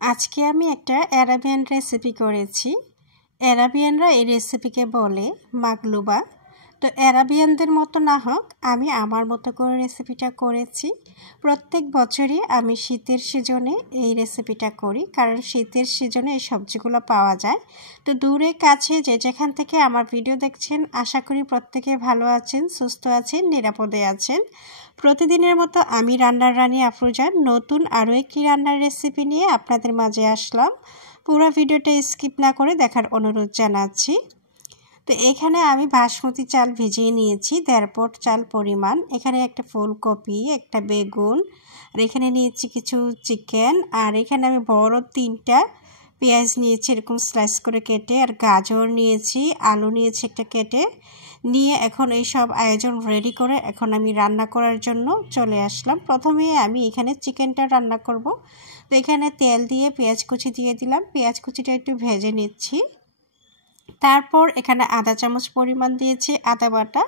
আজকে আমি একটা অ্যারাবিয়ান রেসিপি করেছি। অ্যারাবিয়ানরা এই রেসিপিকে বলে মাগলুবা। তো অ্যারাবিয়ানদের মতো না হোক, আমি আমার মতো করে রেসিপিটা করেছি। প্রত্যেক বছরই আমি শীতের সিজনে এই রেসিপিটা করি, কারণ শীতের সিজনে এই সবজিগুলো পাওয়া যায়। তো দূরে কাছে যে যেখান থেকে আমার ভিডিও দেখছেন, আশা করি প্রত্যেকে ভালো আছেন, সুস্থ আছেন, নিরাপদে আছেন। প্রতিদিনের মতো আমি রান্নার রানী আফরোজা নতুন আরও একটি রান্নার রেসিপি নিয়ে আপনাদের মাঝে আসলাম। পুরো ভিডিওটা স্কিপ না করে দেখার অনুরোধ জানাচ্ছি। তো এখানে আমি বাসমতি চাল ভিজিয়ে নিয়েছি 1.5 পট চাল পরিমাণ। এখানে একটা ফুলকপি, একটা বেগুন, আর এখানে নিয়েছি কিছু চিকেন, আর এখানে আমি বড় 3টা পেঁয়াজ নিয়েছি এরকম স্লাইস করে কেটে, আর গাজর নিয়েছি, আলু নিয়েছি একটা কেটে নিয়ে এখন এই সব আয়োজন রেডি করে এখন আমি রান্না করার জন্য চলে আসলাম। প্রথমে আমি এখানে চিকেনটা রান্না করব। তো এখানে তেল দিয়ে পেঁয়াজ কুচি দিয়ে দিলাম, পেঁয়াজ কুচিটা একটু ভেজে নিচ্ছি। তারপর এখানে আধা চামচ পরিমাণ দিয়েছি আদা বাটা,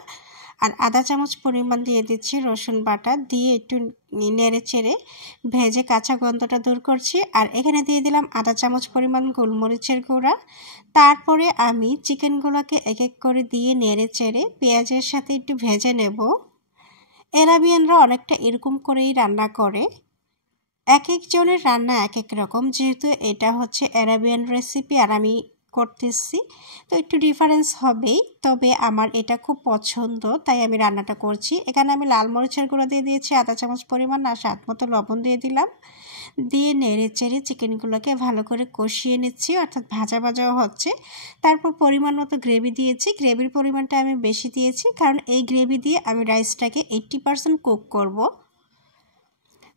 আর আধা চামচ পরিমাণ দিয়ে দিচ্ছি রসুন বাটা, দিয়ে একটু নেড়ে চেড়ে ভেজে কাঁচা গন্ধটা দূর করছি। আর এখানে দিয়ে দিলাম আধা চামচ পরিমাণ গোলমরিচের গুঁড়া। তারপরে আমি চিকেনগুলোকে এক এক করে দিয়ে নেড়ে চেড়ে পেঁয়াজের সাথে একটু ভেজে নেব। অ্যারাবিয়ানরা অনেকটা এরকম করেই রান্না করে। এক একজনের রান্না এক এক রকম, যেহেতু এটা হচ্ছে অ্যারাবিয়ান রেসিপি আর আমি করতেছি, তো একটু ডিফারেন্স হবেই। তবে আমার এটা খুব পছন্দ, তাই আমি রান্নাটা করছি। এখানে আমি লাল মরিচের গুঁড়ো দিয়ে দিয়েছি আধা চামচ পরিমাণ, আর স্বাদ মতো লবণ দিয়ে দিলাম। দিয়ে নেড়ে চেড়ে চিকেনগুলোকে ভালো করে কষিয়ে নিচ্ছি, অর্থাৎ ভাজা ভাজাও হচ্ছে। তারপর পরিমাণ মতো গ্রেভি দিয়েছি। গ্রেভির পরিমাণটা আমি বেশি দিয়েছি, কারণ এই গ্রেভি দিয়ে আমি রাইসটাকে 80% কুক করব।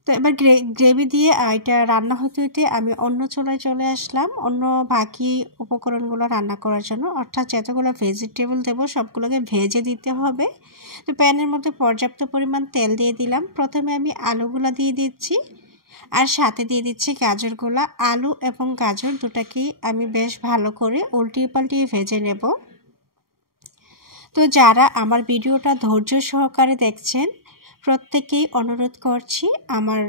তো এবার গ্রেভি দিয়ে এটা রান্না হতে হতে আমি অন্য চুলায় চলে আসলাম অন্য বাকি উপকরণগুলো রান্না করার জন্য, অর্থাৎ যতগুলো ভেজিটেবল দেবো সবগুলোকে ভেজে দিতে হবে। তো প্যানের মধ্যে পর্যাপ্ত পরিমাণ তেল দিয়ে দিলাম। প্রথমে আমি আলুগুলো দিয়ে দিচ্ছি, আর সাথে দিয়ে দিচ্ছি গাজরগুলো। আলু এবং গাজর দুটাকেই আমি বেশ ভালো করে উল্টিয়ে পাল্টিয়ে ভেজে নেব। তো যারা আমার ভিডিওটা ধৈর্য সহকারে দেখছেন, প্রত্যেকেই অনুরোধ করছি আমার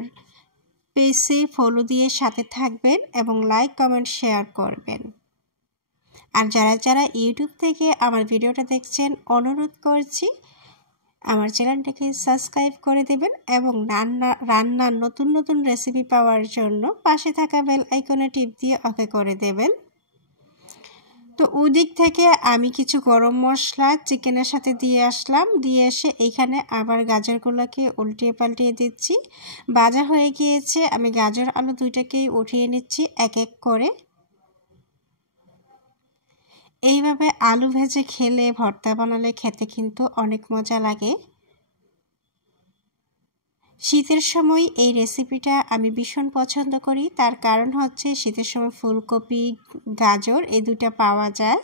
পেজে ফলো দিয়ে সাথে থাকবেন এবং লাইক কমেন্ট শেয়ার করবেন। আর যারা যারা ইউটিউব থেকে আমার ভিডিওটা দেখছেন, অনুরোধ করছি আমার চ্যানেলটাকে সাবস্ক্রাইব করে দেবেন এবং রান্নার নতুন নতুন রেসিপি পাওয়ার জন্য পাশে থাকা বেল আইকনে টিপ দিয়ে ওকে করে দেবেন। তো ওদিক থেকে আমি কিছু গরম মশলা চিকেনের সাথে দিয়ে আসলাম, দিয়ে এসে এইখানে আবার গাজরগুলোকে উল্টিয়ে পাল্টিয়ে দিচ্ছি। ভাজা হয়ে গিয়েছে, আমি গাজর আলু দুইটাকেই উঠিয়ে নিচ্ছি এক এক করে। এইভাবে আলু ভেজে খেলে, ভর্তা বানালে খেতে কিন্তু অনেক মজা লাগে। শীতের সময় এই রেসিপিটা আমি ভীষণ পছন্দ করি, তার কারণ হচ্ছে শীতের সময় ফুলকপি, গাজর এই দুটো পাওয়া যায়,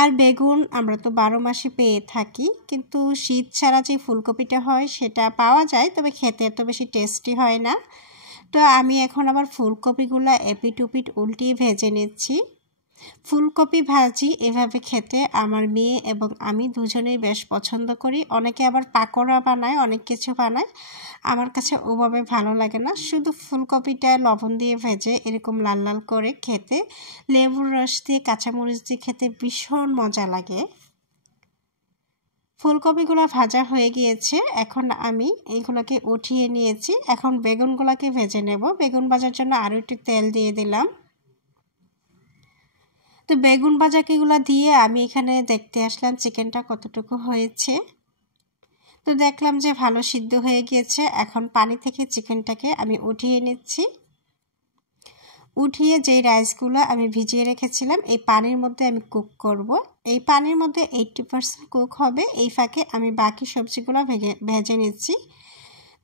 আর বেগুন আমরা তো 12 মাসে পেয়ে থাকি। কিন্তু শীত ছাড়া যে ফুলকপিটা হয় সেটা পাওয়া যায়, তবে খেতে এত বেশি টেস্টি হয় না। তো আমি এখন আবার ফুলকপিগুলো এপিট ওপিট উল্টিয়ে ভেজে নিচ্ছি। ফুলকপি ভাজি এভাবে খেতে আমার মেয়ে এবং আমি দুজনেই বেশ পছন্দ করি। অনেকে আবার পাকোড়া বানায়, অনেক কিছু বানায়, আমার কাছে ওভাবে ভালো লাগে না। শুধু ফুলকপিটা লবণ দিয়ে ভেজে এরকম লাল লাল করে খেতে, লেবুর রস দিয়ে কাঁচামরিচ দিয়ে খেতে ভীষণ মজা লাগে। ফুলকপিগুলো ভাজা হয়ে গিয়েছে, এখন আমি এইগুলোকে উঠিয়ে নিয়েছি। এখন বেগুনগুলোকে ভেজে নেব। বেগুন ভাজার জন্য আরও একটু তেল দিয়ে দিলাম। তো বেগুন ভাজাকিগুলো দিয়ে আমি এখানে দেখতে আসলাম চিকেনটা কতটুকু হয়েছে। তো দেখলাম যে ভালো সিদ্ধ হয়ে গিয়েছে। এখন পানি থেকে চিকেনটাকে আমি উঠিয়ে নিচ্ছি। উঠিয়ে যেই রাইসগুলো আমি ভিজিয়ে রেখেছিলাম এই পানির মধ্যে আমি কুক করব। এই পানির মধ্যে 80% কুক হবে। এই ফাঁকে আমি বাকি সবজিগুলো ভেজে নিচ্ছি।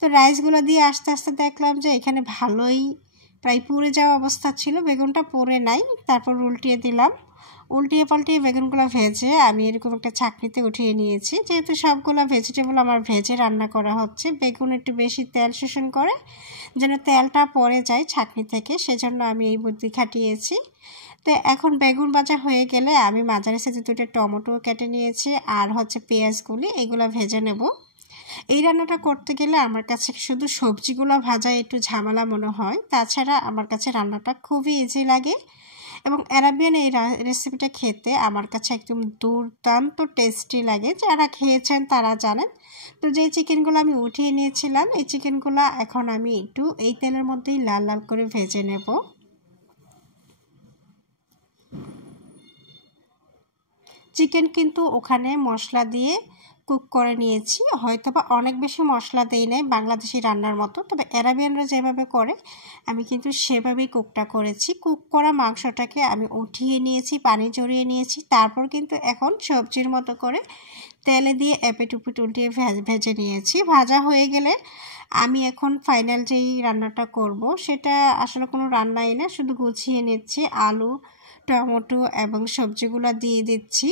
তো রাইসগুলো দিয়ে আস্তে আস্তে দেখলাম যে এখানে ভালোই প্রায় পুড়ে যাওয়া অবস্থা ছিল, বেগুনটা পুড়ে নাই। তারপর উল্টিয়ে দিলাম। উল্টিয়ে পাল্টিয়ে বেগুনগুলো ভেজে আমি এরকম একটা ছাঁকনিতে উঠিয়ে নিয়েছি। যেহেতু সবগুলো ভেজিটেবল আমার ভেজে রান্না করা হচ্ছে, বেগুন একটু বেশি তেল শোষণ করে, যেন তেলটা পড়ে যায় ছাঁকনি থেকে, সেজন্য আমি এই বুদ্ধি খাটিয়েছি। তো এখন বেগুন ভাজা হয়ে গেলে আমি মাঝারি সাইজে 2টা টমেটো কেটে নিয়েছি, আর হচ্ছে পেঁয়াজগুলি এগুলো ভেজে নেব। এই রান্নাটা করতে গেলে আমার কাছে শুধু সবজিগুলো ভাজা একটু ঝামেলা মনে হয়, তাছাড়া আমার কাছে রান্নাটা খুবই ইজি লাগে। এবং অ্যারাবিয়ান এই রেসিপিটা খেতে আমার কাছে একদম দুর্দান্ত টেস্টি লাগে। যারা খেয়েছেন তারা জানেন। তো যেই চিকেনগুলো আমি উঠিয়ে নিয়েছিলাম, এই চিকেনগুলো এখন আমি একটু এই তেলের মধ্যেই লাল লাল করে ভেজে নেব। চিকেন কিন্তু ওখানে মশলা দিয়ে কুক করে নিয়েছি, হয়তোবা অনেক বেশি মশলা দেই নাই বাংলাদেশি রান্নার মতো, তবে অ্যারাবিয়ানরা যেভাবে করে আমি কিন্তু সেভাবেই কুকটা করেছি। কুক করা মাংসটাকে আমি উঠিয়ে নিয়েছি, পানি জড়িয়ে নিয়েছি, তারপর কিন্তু এখন সবজির মতো করে তেলে দিয়ে এপিট উপিট উল্টিয়ে ভেজে নিয়েছি। ভাজা হয়ে গেলে আমি এখন ফাইনাল যেই রান্নাটা করব সেটা আসলে কোনো রান্নাই না, শুধু গুছিয়ে নিচ্ছি। আলু, টমেটো এবং সবজিগুলো দিয়ে দিচ্ছি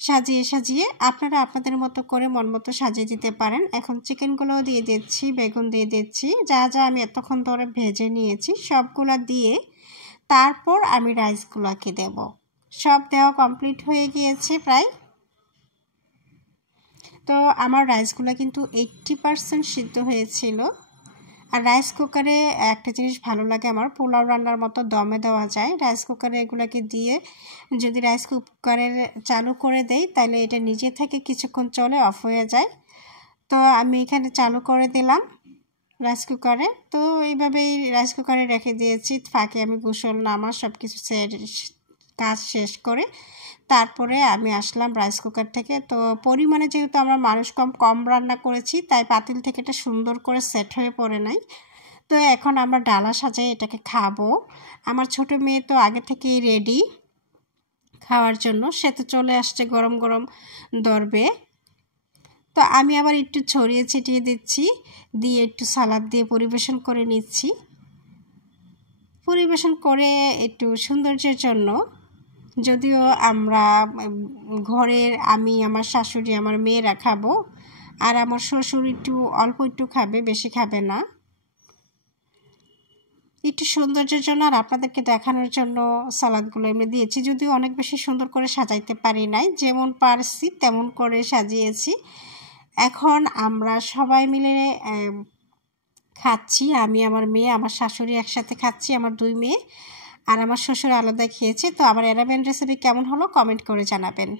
সাজিয়ে সাজিয়ে। আপনারা আপনাদের মতো করে মন মতো সাজিয়ে দিতে পারেন। এখন চিকেনগুলোও দিয়ে দিচ্ছি, বেগুন দিয়ে দিচ্ছি, যা যা আমি এতক্ষণ ধরে ভেজে নিয়েছি সবগুলা দিয়ে তারপর আমি রাইসগুলোকে দেব। সব দেওয়া কমপ্লিট হয়ে গিয়েছে প্রায়। তো আমার রাইসগুলো কিন্তু 80% সিদ্ধ হয়েছিল। আর রাইস কুকারে একটা জিনিস ভালো লাগে আমার, পোলাও রান্নার মতো দমে দেওয়া যায়। রাইস কুকারে এগুলোকে দিয়ে যদি রাইস কুকারের চালু করে দেই তাহলে এটা নিজে থেকে কিছুক্ষণ চলে অফ হয়ে যায়। তো আমি এখানে চালু করে দিলাম রাইস কুকারে। তো এইভাবেই রাইস কুকারে রেখে দিয়েছি। ফাঁকে আমি গোসল নামা সব কিছু কাজ শেষ করে তারপরে আমি আসলাম রাইস কুকার থেকে। তো পরিমাণে যেহেতু আমরা মানুষ কম রান্না করেছি তাই পাতিল থেকে এটা সুন্দর করে সেট হয়ে পড়ে নাই। তো এখন আমরা ডালা সাজাই এটাকে খাবো। আমার ছোট মেয়ে তো আগে থেকেই রেডি খাওয়ার জন্য, সে তো চলে আসছে গরম গরম দরবে। তো আমি আবার একটু ছড়িয়ে ছিটিয়ে দিচ্ছি, দিয়ে একটু সালাদ দিয়ে পরিবেশন করে নিচ্ছি। পরিবেশন করে একটু সৌন্দর্যের জন্য, যদিও আমরা ঘরের আমি, আমার শাশুড়ি, আমার মেয়েরা খাবো, আর আমার শ্বশুর একটু অল্প একটু খাবে, বেশি খাবে না। একটু সৌন্দর্যের জন্য আর আপনাদেরকে দেখানোর জন্য সালাদগুলো আমি দিয়েছি, যদিও অনেক বেশি সুন্দর করে সাজাইতে পারি নাই, যেমন পারছি তেমন করে সাজিয়েছি। এখন আমরা সবাই মিলে খাচ্ছি, আমি, আমার মেয়ে, আমার শাশুড়ি একসাথে খাচ্ছি, আমার 2 মেয়ে, আর আমার শ্বশুর আলাদা খেয়েছে। তো আমার অ্যারাবিয়ান রেসিপি কেমন হলো কমেন্ট করে জানাবেন।